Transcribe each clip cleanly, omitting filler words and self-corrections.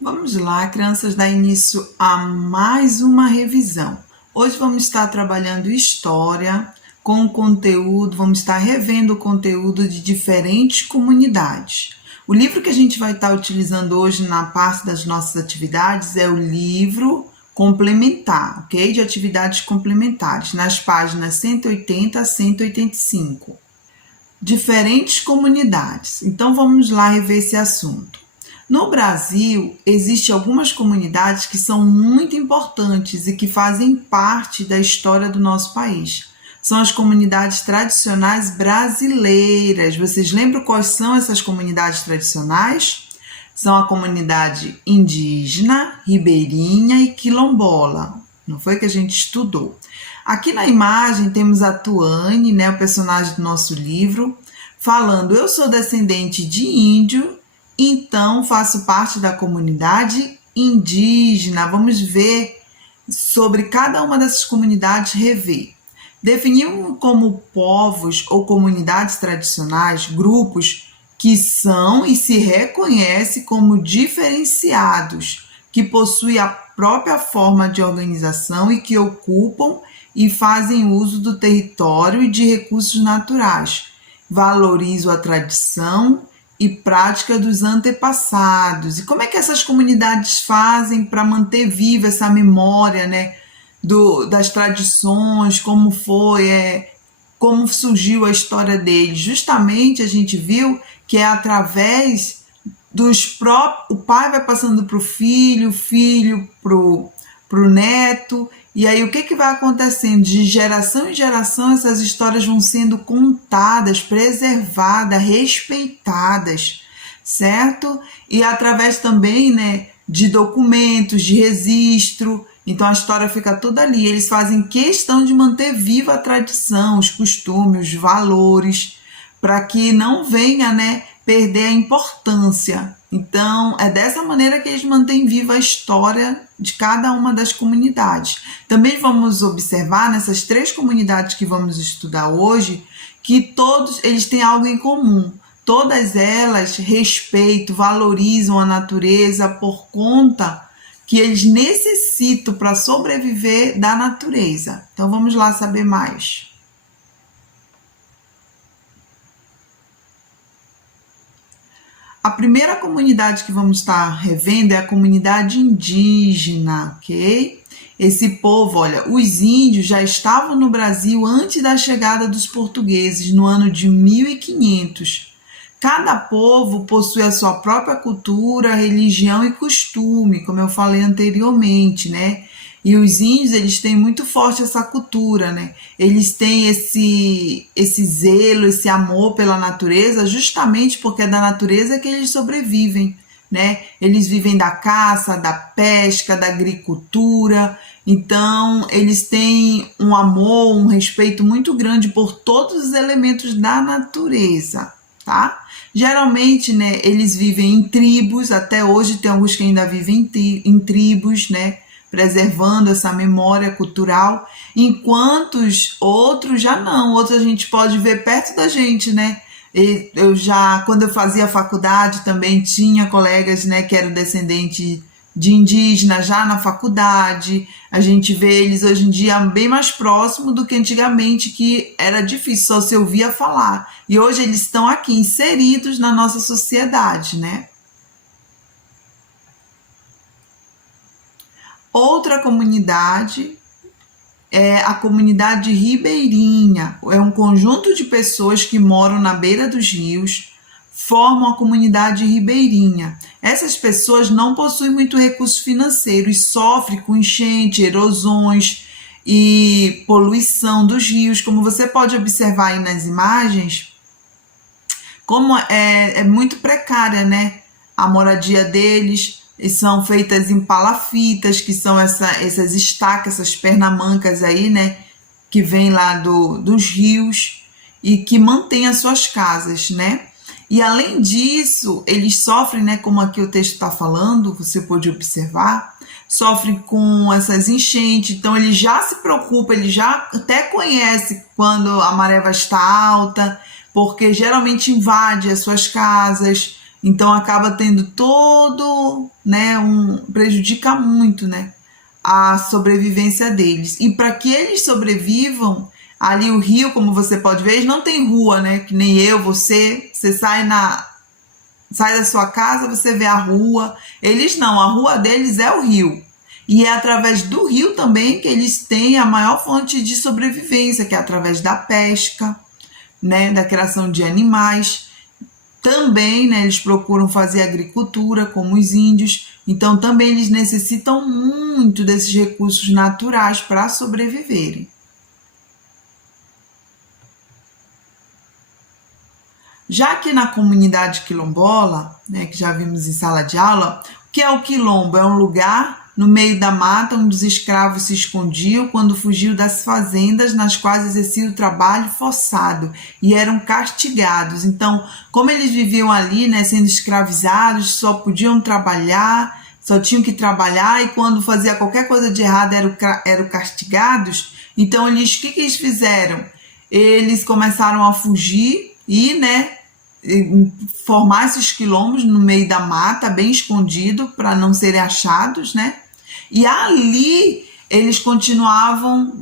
Vamos lá, crianças, dar início a mais uma revisão. Hoje vamos estar trabalhando história com o conteúdo, vamos estar revendo o conteúdo de diferentes comunidades. O livro que a gente vai estar utilizando hoje na parte das nossas atividades é o livro complementar, ok? De atividades complementares, nas páginas 180 a 185. Diferentes comunidades. Então vamos lá rever esse assunto. No Brasil, existem algumas comunidades que são muito importantes e que fazem parte da história do nosso país. São as comunidades tradicionais brasileiras. Vocês lembram quais são essas comunidades tradicionais? São a comunidade indígena, ribeirinha e quilombola. Não foi que a gente estudou. Aqui na imagem temos a Tuane, né, o personagem do nosso livro, falando: eu sou descendente de índio, então faço parte da comunidade indígena. Vamos ver sobre cada uma dessas comunidades, rever. Definimos como povos ou comunidades tradicionais grupos que são e se reconhecem como diferenciados, que possuem a própria forma de organização e que ocupam e fazem uso do território e de recursos naturais. Valorizam a tradição e prática dos antepassados. E como é que essas comunidades fazem para manter viva essa memória, né, das tradições, como foi, como surgiu a história deles? Justamente a gente viu que é através dos próprios, o pai vai passando para o filho para o neto, e aí o que vai acontecendo? De geração em geração essas histórias vão sendo contadas, preservadas, respeitadas, certo? E através também, né, de documentos, de registro. Então a história fica toda ali. Eles fazem questão de manter viva a tradição, os costumes, os valores, para que não venha, né, perder a importância. Então, é dessa maneira que eles mantêm viva a história de cada uma das comunidades. Também vamos observar nessas 3 comunidades que vamos estudar hoje, que todos eles têm algo em comum. Todas elas respeitam, valorizam a natureza por conta que eles necessitam para sobreviver da natureza. Então, vamos lá saber mais. A primeira comunidade que vamos estar revendo é a comunidade indígena, ok? Esse povo, olha, os índios já estavam no Brasil antes da chegada dos portugueses, no ano de 1500. Cada povo possui a sua própria cultura, religião e costume, como eu falei anteriormente, né? E os índios, eles têm muito forte essa cultura, né? Eles têm esse zelo, esse amor pela natureza, justamente porque é da natureza que eles sobrevivem, né? Eles vivem da caça, da pesca, da agricultura. Então, eles têm um amor, um respeito muito grande por todos os elementos da natureza, tá? Geralmente, né, eles vivem em tribos. Até hoje tem alguns que ainda vivem em tribos, né? Preservando essa memória cultural, enquanto outros já não. Outros a gente pode ver perto da gente, né? Quando eu fazia faculdade, também tinha colegas, né, que eram descendentes de indígena já na faculdade. A gente vê eles hoje em dia bem mais próximo do que antigamente, que era difícil, só se ouvia falar. E hoje eles estão aqui inseridos na nossa sociedade, né? Outra comunidade é a comunidade ribeirinha. É um conjunto de pessoas que moram na beira dos rios, formam a comunidade ribeirinha. Essas pessoas não possuem muito recurso financeiro e sofrem com enchente, erosões e poluição dos rios. Como você pode observar aí nas imagens, como é muito precária, né, a moradia deles. E são feitas em palafitas, que são essas estacas, essas pernamancas aí, né, que vêm lá dos rios e que mantêm as suas casas, né? E além disso, eles sofrem, né, como aqui o texto está falando, você pode observar, sofre com essas enchentes, então ele já se preocupa, ele já até conhece quando a maré vai estar alta, porque geralmente invade as suas casas, então acaba tendo todo, né, prejudica muito, né, a sobrevivência deles. E para que eles sobrevivam, ali o rio, como você pode ver, eles não tem rua, né, que nem eu, você sai da sua casa, você vê a rua. Eles não, a rua deles é o rio. E é através do rio também que eles têm a maior fonte de sobrevivência, que é através da pesca, né, da criação de animais. Também, né, eles procuram fazer agricultura, como os índios. Então, também eles necessitam muito desses recursos naturais para sobreviverem. Já que na comunidade quilombola, né, que já vimos em sala de aula, o que é o quilombo? É um lugar no meio da mata onde os escravos se escondiam quando fugiam das fazendas nas quais exerciam o trabalho forçado e eram castigados. Então, como eles viviam ali, né, sendo escravizados, só podiam trabalhar, só tinham que trabalhar, e quando fazia qualquer coisa de errado eram castigados. Então, o que eles fizeram? Eles começaram a fugir e, né, formar esses quilombos no meio da mata, bem escondido, para não serem achados, né? E ali eles continuavam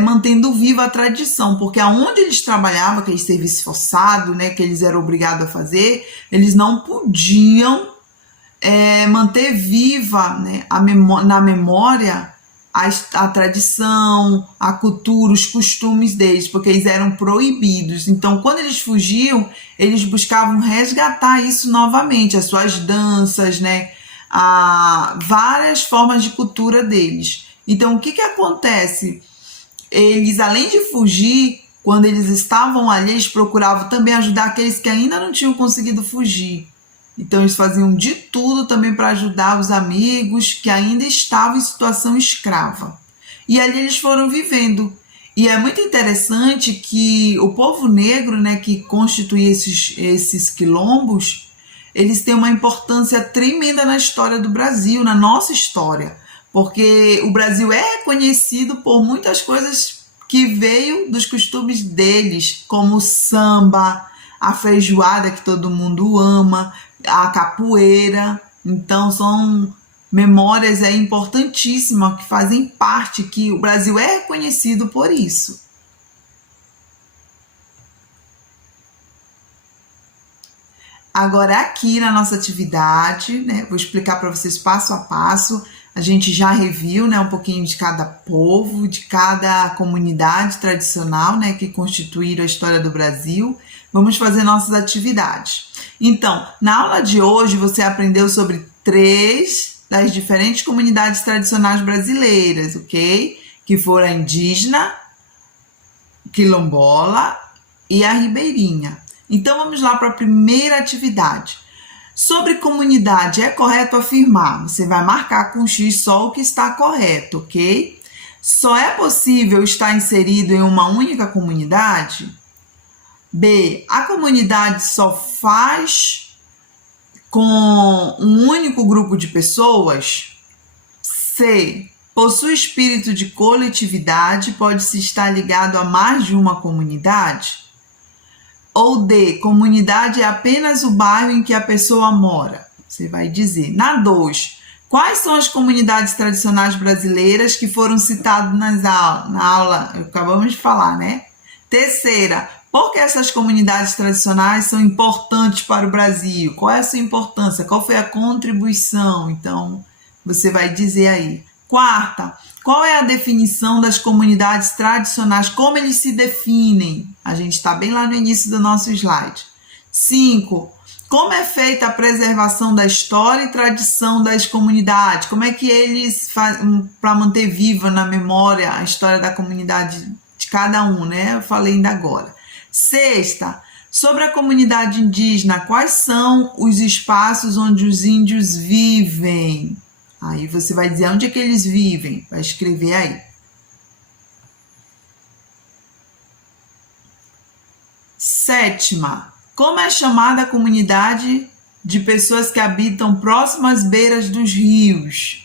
mantendo viva a tradição, porque aonde eles trabalhavam, aquele serviço forçado, né, que eles eram obrigados a fazer, eles não podiam manter viva, né, na memória a tradição, a cultura, os costumes deles, porque eles eram proibidos. Então, quando eles fugiam, eles buscavam resgatar isso novamente, as suas danças, né? Várias formas de cultura deles. Então, o que acontece? Eles, além de fugir, quando eles estavam ali, eles procuravam também ajudar aqueles que ainda não tinham conseguido fugir. Então, eles faziam de tudo também para ajudar os amigos que ainda estavam em situação escrava. E ali eles foram vivendo. E é muito interessante que o povo negro, né, que constitui esses quilombos, eles têm uma importância tremenda na história do Brasil, na nossa história. Porque o Brasil é reconhecido por muitas coisas que veio dos costumes deles, como o samba, a feijoada que todo mundo ama, a capoeira. Então são memórias importantíssimas que fazem parte, que o Brasil é reconhecido por isso. Agora aqui na nossa atividade, né, vou explicar para vocês passo a passo. A gente já reviu, né, um pouquinho de cada povo, de cada comunidade tradicional, né, que constituíram a história do Brasil. Vamos fazer nossas atividades. Então, na aula de hoje você aprendeu sobre 3 das diferentes comunidades tradicionais brasileiras, ok? Que foram a indígena, quilombola e a ribeirinha. Então vamos lá para a primeira atividade. Sobre comunidade, é correto afirmar? Você vai marcar com X só o que está correto, ok? Só é possível estar inserido em uma única comunidade? B, a comunidade só faz com um único grupo de pessoas? C, possui espírito de coletividade, pode-se estar ligado a mais de uma comunidade? Ou D, comunidade é apenas o bairro em que a pessoa mora? Você vai dizer. Na 2, quais são as comunidades tradicionais brasileiras que foram citadas na aula? Acabamos de falar, né? Terceira, por que essas comunidades tradicionais são importantes para o Brasil? Qual é a sua importância? Qual foi a contribuição? Então, você vai dizer aí. Quarta, qual é a definição das comunidades tradicionais? Como eles se definem? A gente está bem lá no início do nosso slide. 5, como é feita a preservação da história e tradição das comunidades? Como é que eles fazem para manter viva na memória a história da comunidade de cada um, né? Eu falei ainda agora. 6ª, sobre a comunidade indígena, quais são os espaços onde os índios vivem? Aí você vai dizer onde é que eles vivem, vai escrever aí. 7ª, como é chamada a comunidade de pessoas que habitam próximas às beiras dos rios?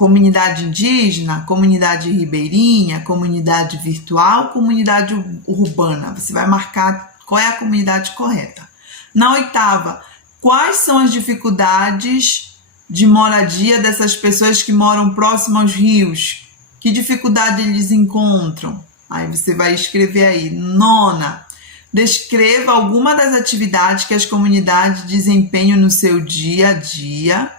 comunidade indígena, comunidade ribeirinha, comunidade virtual, comunidade urbana. Você vai marcar qual é a comunidade correta. Na oitava, quais são as dificuldades de moradia dessas pessoas que moram próximo aos rios? Que dificuldade eles encontram? Aí você vai escrever aí. Nona, descreva alguma das atividades que as comunidades desempenham no seu dia a dia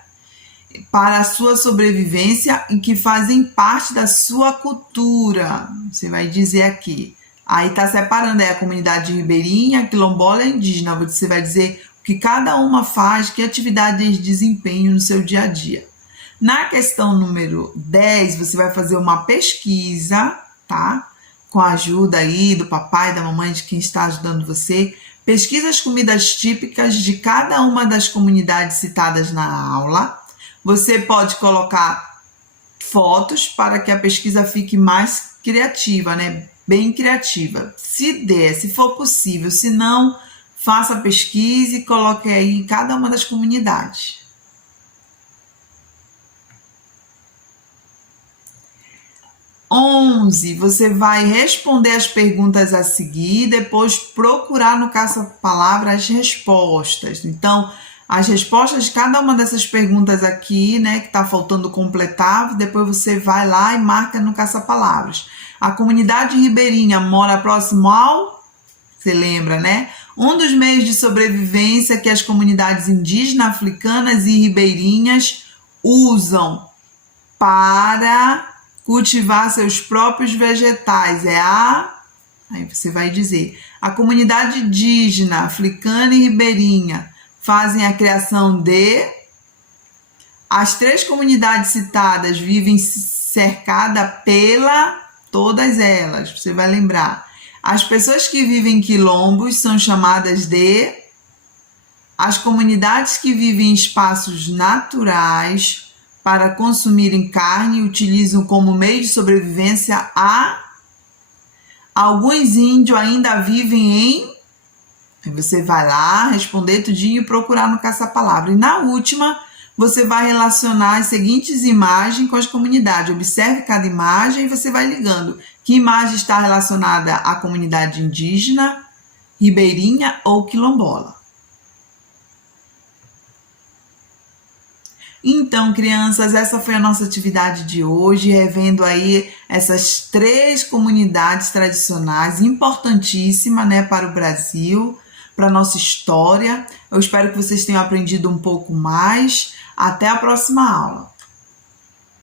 para a sua sobrevivência e que fazem parte da sua cultura. Você vai dizer aqui. Aí está separando aí a comunidade ribeirinha, quilombola e indígena. Você vai dizer o que cada uma faz, que atividade eles desempenham no seu dia a dia. Na questão número 10, você vai fazer uma pesquisa, tá? Com a ajuda aí do papai, da mamãe, de quem está ajudando você. Pesquisa as comidas típicas de cada uma das comunidades citadas na aula. Você pode colocar fotos para que a pesquisa fique mais criativa, né? Bem criativa. Se der, se for possível. Se não, faça a pesquisa e coloque aí em cada uma das comunidades. 11, você vai responder as perguntas a seguir e depois procurar no caça-palavra as respostas. Então, as respostas de cada uma dessas perguntas aqui, né, que está faltando completar, depois você vai lá e marca no caça-palavras. A comunidade ribeirinha mora próximo ao... Você lembra, né? Um dos meios de sobrevivência que as comunidades indígenas, africanas e ribeirinhas usam para cultivar seus próprios vegetais aí você vai dizer, a comunidade indígena, africana e ribeirinha fazem a criação de... As 3 comunidades citadas vivem cercadas pela... Todas elas, você vai lembrar. As pessoas que vivem em quilombos são chamadas de... As comunidades que vivem em espaços naturais para consumirem carne e utilizam como meio de sobrevivência alguns índios ainda vivem em... Aí você vai lá, responder tudinho e procurar no caça-palavra. E na última, você vai relacionar as seguintes imagens com as comunidades. Observe cada imagem e você vai ligando. Que imagem está relacionada à comunidade indígena, ribeirinha ou quilombola? Então, crianças, essa foi a nossa atividade de hoje, revendo aí essas 3 comunidades tradicionais, importantíssimas, né, para o Brasil, para a nossa história. Eu espero que vocês tenham aprendido um pouco mais. Até a próxima aula.